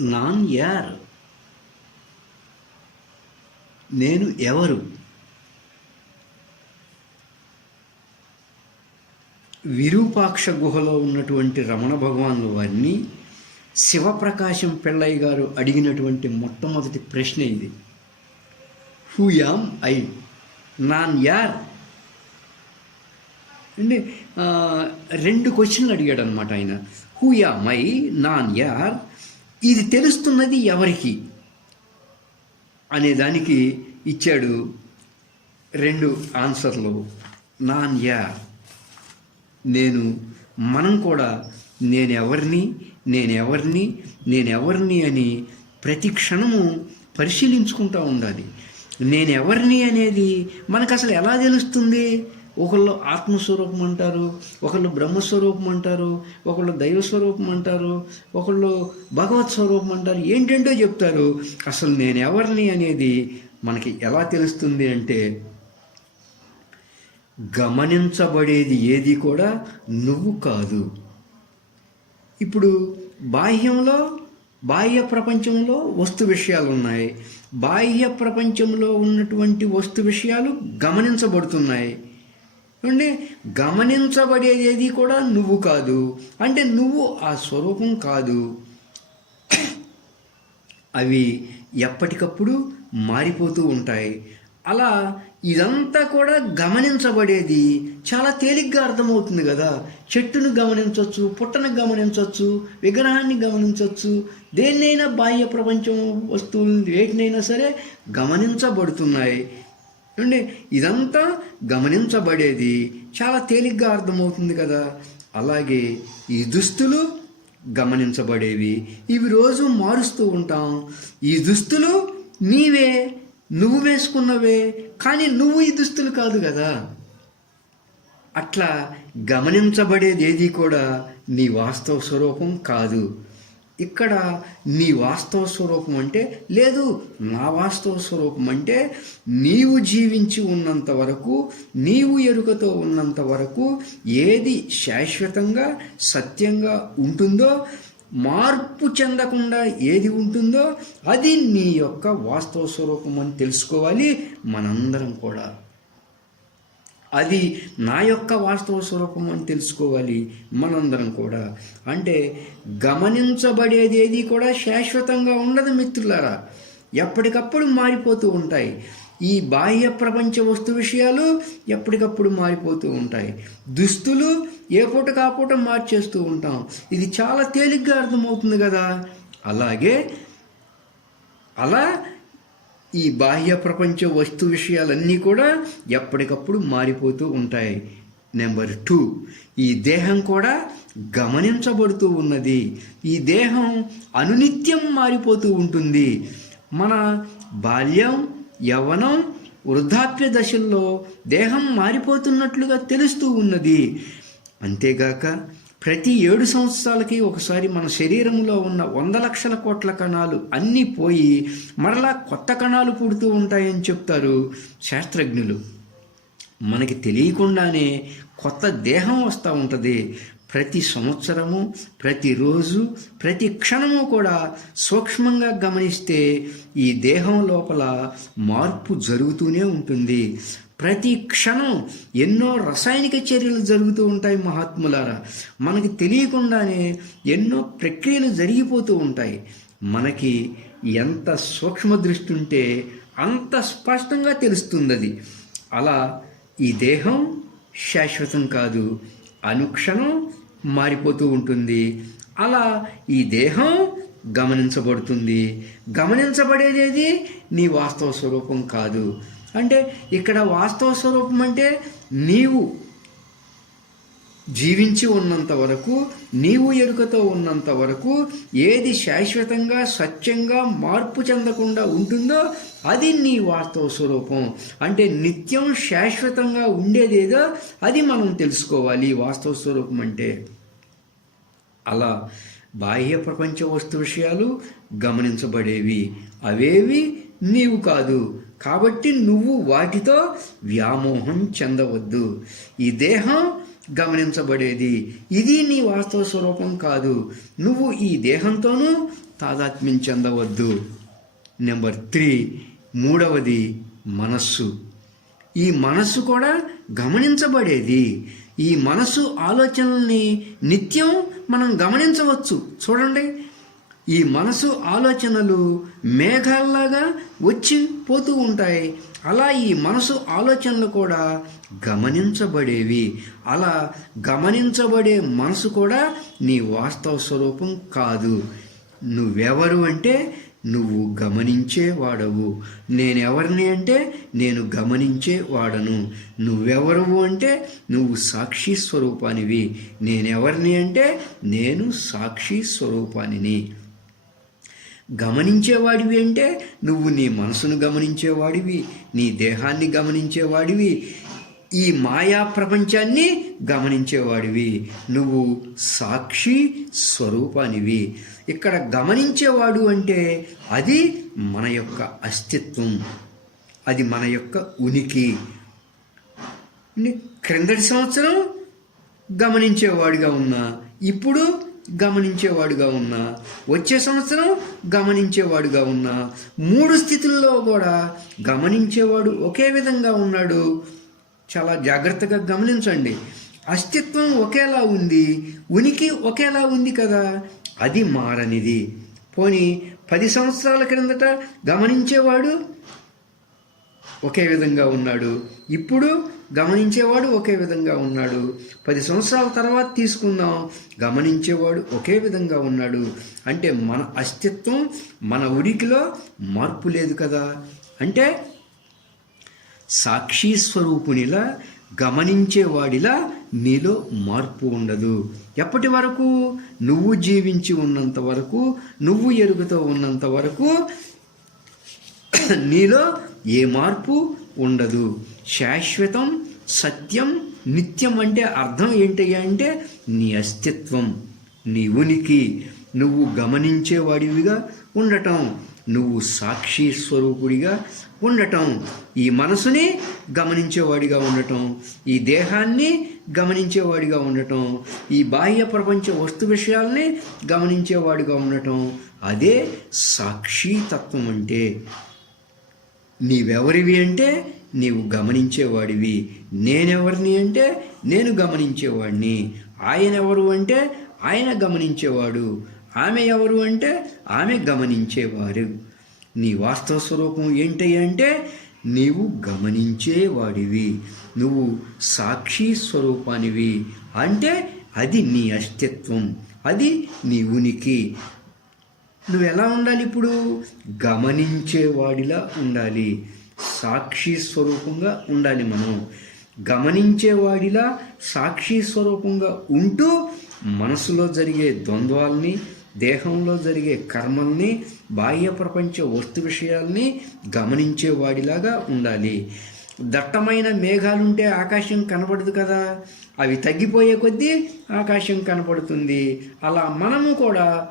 Non యార్. నేను ఎవరు? విరూపాక్ష గుహలో ఉన్నటువంటి రమణ భగవానుల వారిని శివప్రకాశం పెళ్ళయ్య గారు అడిగినటువంటి మొట్టమొదటి ప్రశ్న ఇది. హూ యామ్ ఐ నాన్ యార్. అంటే రెండు క్వశ్చన్లు అడిగాడు అనమాట ఆయన. హూ యామ్ ఐ నాన్ యార్. ఇది తెలుస్తున్నది ఎవరికి? అనే దానికి ఇచ్చాడు రెండు ఆన్సర్లు. నాన్ యా. నేను మనం కూడా నేనెవరిని నేనెవరిని నేనెవరిని అని ప్రతి క్షణము పరిశీలించుకుంటూ ఉండాలి. నేనెవరిని అనేది మనకు అసలు ఎలా తెలుస్తుంది? ఒకళ్ళు ఆత్మస్వరూపం అంటారు ఒకళ్ళు బ్రహ్మస్వరూపం అంటారు ఒకళ్ళు దైవస్వరూపం అంటారు ఒకళ్ళు భగవత్ స్వరూపం అంటారు ఏంటంటో చెప్తారు. అసలు నేను ఎవరిని అనేది మనకి ఎలా తెలుస్తుంది అంటే గమనించబడేది ఏది కూడా నువ్వు కాదు. ఇప్పుడు బాహ్యంలో బాహ్య ప్రపంచంలో వస్తు విషయాలు ఉన్నాయి. బాహ్య ప్రపంచంలో ఉన్నటువంటి వస్తు విషయాలు గమనించబడుతున్నాయి. అంటే గమనించబడేది ఏది కూడా నువ్వు కాదు. అంటే నువ్వు ఆ స్వరూపం కాదు. అవి ఎప్పటికప్పుడు మారిపోతూ ఉంటాయి. అలా ఇదంతా కూడా గమనించబడేది చాలా తేలిగ్గా అర్థమవుతుంది కదా. చెట్టును గమనించవచ్చు పుట్టను గమనించవచ్చు విగ్రహాన్ని గమనించవచ్చు దేన్నైనా బాహ్య ప్రపంచం వస్తువులు వేటినైనా సరే గమనించబడుతున్నాయి. అంటే ఇదంతా గమనించబడేది చాలా తేలిగ్గా అర్థమవుతుంది కదా. అలాగే ఈ దుస్తులు గమనించబడేవి. ఇవి రోజు మారుస్తూ ఉంటాం. ఈ దుస్తులు నీవే నువ్వు వేసుకున్నవే కానీ నువ్వు ఈ దుస్తులు కాదు కదా. అట్లా గమనించబడేది ఏది కూడా నీ వాస్తవ స్వరూపం కాదు. ఇక్కడ నీ వాస్తవ స్వరూపం అంటే లేదు నా వాస్తవ స్వరూపం అంటే నీవు జీవించి ఉన్నంత వరకు నీవు ఎరుకతో ఉన్నంత వరకు ఏది శాశ్వతంగా సత్యంగా ఉంటుందో మార్పు చెందకుండా ఏది ఉంటుందో అది నీ యొక్క వాస్తవ స్వరూపం అని తెలుసుకోవాలి మనందరం కూడా. అది నా యొక్క వాస్తవ స్వరూపం అని తెలుసుకోవాలి మనందరం కూడా. అంటే గమనించబడేది ఏది కూడా శాశ్వతంగా ఉండదు మిత్రులారా. ఎప్పటికప్పుడు మారిపోతూ ఉంటాయి. ఈ బాహ్య ప్రపంచ వస్తు విషయాలు ఎప్పటికప్పుడు మారిపోతూ ఉంటాయి. దుస్తులు ఏ పూట కాపూట మార్చేస్తూ ఉంటాం. ఇది చాలా తేలిగ్గా అర్థమవుతుంది కదా. అలాగే అలా ఈ బాహ్య ప్రపంచ వస్తు విషయాలన్నీ కూడా ఎప్పటికప్పుడు మారిపోతూ ఉంటాయి. నెంబర్ టూ ఈ దేహం కూడా గమనించబడుతూ ఉన్నది. ఈ దేహం అనునిత్యం మారిపోతూ ఉంటుంది. మన బాల్యం యవ్వనం వృద్ధాప్య దశల్లో దేహం మారిపోతున్నట్లుగా తెలుస్తూ ఉన్నది. అంతేగాక ప్రతి ఏడు సంవత్సరాలకి ఒకసారి మన శరీరంలో ఉన్న వంద లక్షల కోట్ల కణాలు అన్నీ పోయి మరలా కొత్త కణాలు పుడుతూ ఉంటాయని చెప్తారు శాస్త్రజ్ఞులు. మనకి తెలియకుండానే కొత్త దేహం వస్తూ ఉంటుంది. ప్రతి సంవత్సరము ప్రతిరోజు ప్రతి క్షణము కూడా సూక్ష్మంగా గమనిస్తే ఈ దేహం లోపల మార్పు జరుగుతూనే ఉంటుంది. ప్రతి క్షణం ఎన్నో రసాయనిక చర్యలు జరుగుతూ ఉంటాయి మహాత్ములారా. మనకి తెలియకుండానే ఎన్నో ప్రక్రియలు జరిగిపోతూ ఉంటాయి. మనకి ఎంత సూక్ష్మ దృష్టి ఉంటే అంత స్పష్టంగా తెలుస్తుంది అది అలా ఈ దేహం శాశ్వతం కాదు. అనుక్షణం మారిపోతూ ఉంటుంది. అలా ఈ దేహం గమనించబడుతుంది. గమనించబడేది నీ వాస్తవ స్వరూపం కాదు. అంటే ఇక్కడ వాస్తవ స్వరూపం అంటే నీవు జీవించి ఉన్నంత వరకు నీవు ఎరుకతో ఉన్నంత వరకు ఏది శాశ్వతంగా సత్యంగా మార్పు చెందకుండా ఉంటుందో అది నీ వాస్తవ స్వరూపం. అంటే నిత్యం శాశ్వతంగా ఉండేదేదో అది మనం తెలుసుకోవాలి వాస్తవ స్వరూపం అంటే. అలా బాహ్య ప్రపంచ వస్తు విషయాలు గమనించబడేవి. అవేవి నీవు కాదు. కాబట్టి నువ్వు వాటితో వ్యామోహం చెందవద్దు. ఈ దేహం గమనించబడేది. ఇది నీ వాస్తవ స్వరూపం కాదు. నువ్వు ఈ దేహంతోనూ తాదాత్మ్యం చెందవద్దు. నెంబర్ త్రీ మూడవది మనస్సు. ఈ మనస్సు కూడా గమనించబడేది. ఈ మనస్సు ఆలోచనల్ని నిత్యం మనం గమనించవచ్చు. చూడండి ఈ మనసు ఆలోచనలు మేఘాల్లాగా వచ్చి పోతూ ఉంటాయి. అలా ఈ మనసు ఆలోచనలు కూడా గమనించబడేవి. అలా గమనించబడే మనసు కూడా నీ వాస్తవ స్వరూపం కాదు. నువ్వెవరు అంటే నువ్వు గమనించే వాడవు నేనెవరిని అంటే నేను గమనించే వాడను నువ్వెవరు అంటే నువ్వు సాక్షి స్వరూపానివి. నేనెవరిని అంటే నేను సాక్షి స్వరూపానిని. గమనించేవాడివి అంటే నువ్వు నీ మనసును గమనించేవాడివి నీ దేహాన్ని గమనించేవాడివి ఈ మాయా ప్రపంచాన్ని గమనించేవాడివి. నువ్వు సాక్షి స్వరూపానివి. ఇక్కడ గమనించేవాడు అంటే అది మన యొక్క అస్తిత్వం అది మన యొక్క ఉనికి. క్రిందటి సంవత్సరం గమనించేవాడిగా ఉన్నా ఇప్పుడు గమనించేవాడుగా ఉన్నా వచ్చే సంవత్సరం గమనించేవాడుగా ఉన్నా మూడు స్థితుల్లో కూడా గమనించేవాడు ఒకే విధంగా ఉన్నాడు. చాలా జాగ్రత్తగా గమనించండి. అస్తిత్వం ఒకేలా ఉంది ఉనికి ఒకేలా ఉంది కదా అది మారనిది. పోనీ పది సంవత్సరాల క్రిందట గమనించేవాడు ఒకే విధంగా ఉన్నాడు. ఇప్పుడు గమనించేవాడు ఒకే విధంగా ఉన్నాడు. పది సంవత్సరాల తర్వాత తీసుకుందాం. గమనించేవాడు ఒకే విధంగా ఉన్నాడు. అంటే మన అస్తిత్వం మన ఉనికిలో మార్పు లేదు కదా. అంటే సాక్షి స్వరూపునిలా గమనించేవాడిలా నీలో మార్పు ఉండదు. ఎప్పటి వరకు? నువ్వు జీవించి ఉన్నంత వరకు నువ్వు ఎరుగుతూ ఉన్నంత వరకు నీలో ఏ మార్పు ఉండదు. శాశ్వతం సత్యం నిత్యం అంటే అర్థం ఏంటి అంటే నీ అస్తిత్వం నీ ఉనికి. నువ్వు గమనించేవాడివిగా ఉండటం నువ్వు సాక్షి స్వరూపుడిగా ఉండటం. ఈ మనసుని గమనించేవాడిగా ఉండటం ఈ దేహాన్ని గమనించేవాడిగా ఉండటం ఈ బాహ్య ప్రపంచ వస్తు విషయాల్ని గమనించేవాడిగా ఉండటం అదే సాక్షితత్వం అంటే. నీవెవరివి అంటే నీవు గమనించేవాడివి. నేనెవరిని అంటే నేను గమనించేవాడిని. ఆయన ఎవరు అంటే ఆయన గమనించేవాడు. ఆమె ఎవరు అంటే ఆమె గమనించేవారు. నీ వాస్తవ స్వరూపం ఏంటి అంటే నీవు గమనించేవాడివి. నువ్వు సాక్షి స్వరూపానివి. అంటే అది నీ అస్తిత్వం. అది నీ ఉనికి. నువ్వు ఎలా ఉండాలి ఇప్పుడు? గమనించేవాడిలా ఉండాలి. సాక్షి స్వరూపంగా ఉండాలి మనం. గమనించేవాడిలా సాక్షి స్వరూపంగా ఉంటూ మనసులో జరిగే ద్వంద్వాల్ని దేహంలో జరిగే కర్మల్ని బాహ్య ప్రపంచ వస్తు విషయాల్ని గమనించేవాడిలాగా ఉండాలి. దట్టమైన మేఘాలుంటే ఆకాశం కనపడదు కదా. అవి తగ్గిపోయే కొద్దీ ఆకాశం కనపడుతుంది. అలా మనము కూడా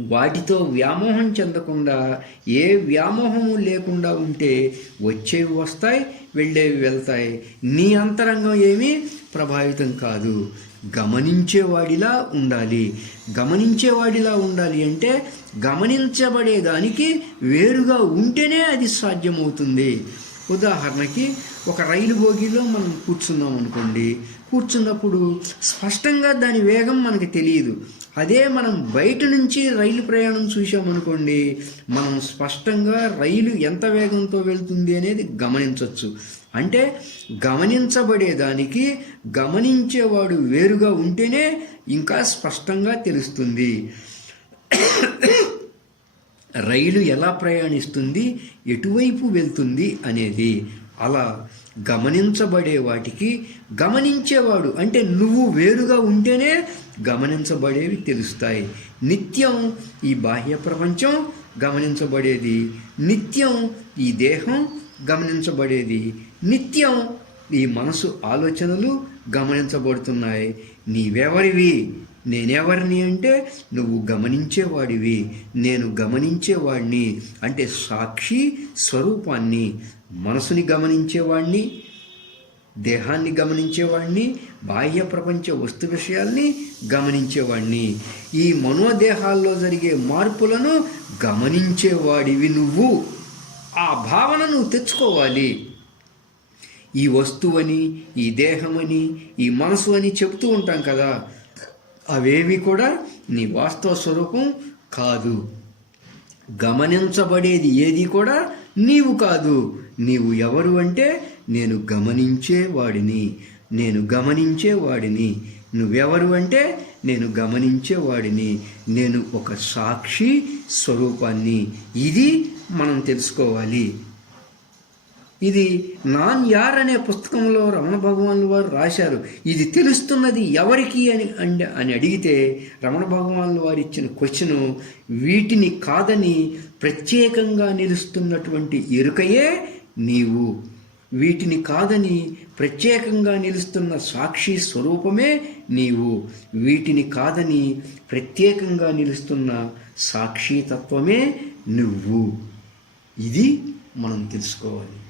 వాటితో వ్యామోహం చెందకుండా ఏ వ్యామోహము లేకుండా ఉంటే వచ్చేవి వస్తాయి వెళ్ళేవి వెళ్తాయి. నీ అంతరంగం ఏమీ ప్రభావితం కాదు. గమనించేవాడిలా ఉండాలి. గమనించేవాడిలా ఉండాలి అంటే గమనించబడే దానికి వేరుగా ఉంటేనే అది సాధ్యమవుతుంది. ఉదాహరణకి ఒక రైలు బోగిలో మనం కూర్చున్నాం అనుకోండి కూర్చున్నప్పుడు స్పష్టంగా దాని వేగం మనకి తెలియదు. అదే మనం బయట నుంచి రైలు ప్రయాణం చూసామనుకోండి మనం స్పష్టంగా రైలు ఎంత వేగంతో వెళ్తుంది అనేది గమనించవచ్చు అంటే గమనించబడేదానికి గమనించేవాడు వేరుగా ఉంటేనే ఇంకా స్పష్టంగా తెలుస్తుంది. రైలు ఎలా ప్రయాణిస్తుంది ఎటువైపు వెళ్తుంది అనేది. అలా గమనించబడే వాటికి గమనించేవాడు. అంటే నువ్వు వేరుగా ఉంటేనే గమనించబడేవి తెలుస్తాయి. నిత్యం ఈ బాహ్య ప్రపంచం గమనించబడేది. నిత్యం ఈ దేహం గమనించబడేది. నిత్యం ఈ మనసు ఆలోచనలు గమనించబడుతున్నాయి. నీవెవరివి? నేనెవరిని అంటే నువ్వు గమనించేవాడివి. నేను గమనించేవాడిని అంటే సాక్షి స్వరూపాన్ని. మనసుని గమనించేవాడిని దేహాన్ని గమనించేవాడిని బాహ్య ప్రపంచ వస్తు విషయాల్ని గమనించేవాడిని ఈ మనోదేహాల్లో జరిగే మార్పులను గమనించేవాడివి నువ్వు. ఆ భావన నువ్వు తెచ్చుకోవాలి. ఈ వస్తువని ఈ దేహమని ఈ మనసు అని చెప్తూ ఉంటాం కదా. అవేవి కూడా నీ వాస్తవ స్వరూపం కాదు. గమనించబడేది ఏది కూడా నీవు కాదు. నీవు ఎవరు అంటే నేను గమనించేవాడిని నేను గమనించేవాడిని నువ్వెవరు అంటే నేను గమనించేవాడిని నేను ఒక సాక్షి స్వరూపాన్ని. ఇది మనం తెలుసుకోవాలి. ఇది నాన్ యార్ అనే పుస్తకంలో రమణ భగవాన్లు వారు రాశారు. ఇది తెలుస్తున్నది ఎవరికి అని అండ్- అని అడిగితే రమణ భగవాన్లు వారు ఇచ్చిన క్వశ్చన్ వీటిని కాదని ప్రత్యేకంగా నిలుస్తున్నటువంటి ఎరుకయే నీవు వీటిని కాదని ప్రత్యేకంగా నిలుస్తున్న సాక్షి స్వరూపమే నీవు. వీటిని కాదని ప్రత్యేకంగా నిలుస్తున్న సాక్షి తత్వమే నువ్వు. ఇది మనం తెలుసుకోవాలి.